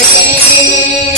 Thank you.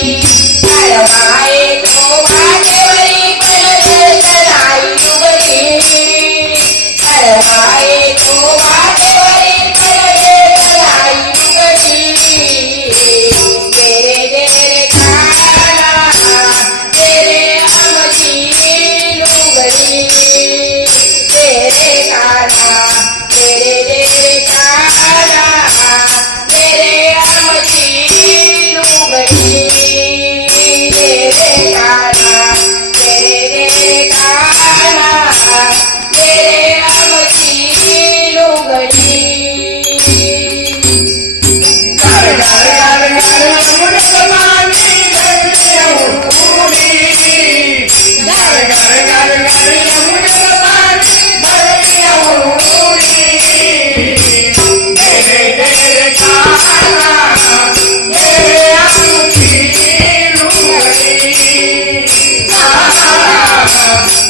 love.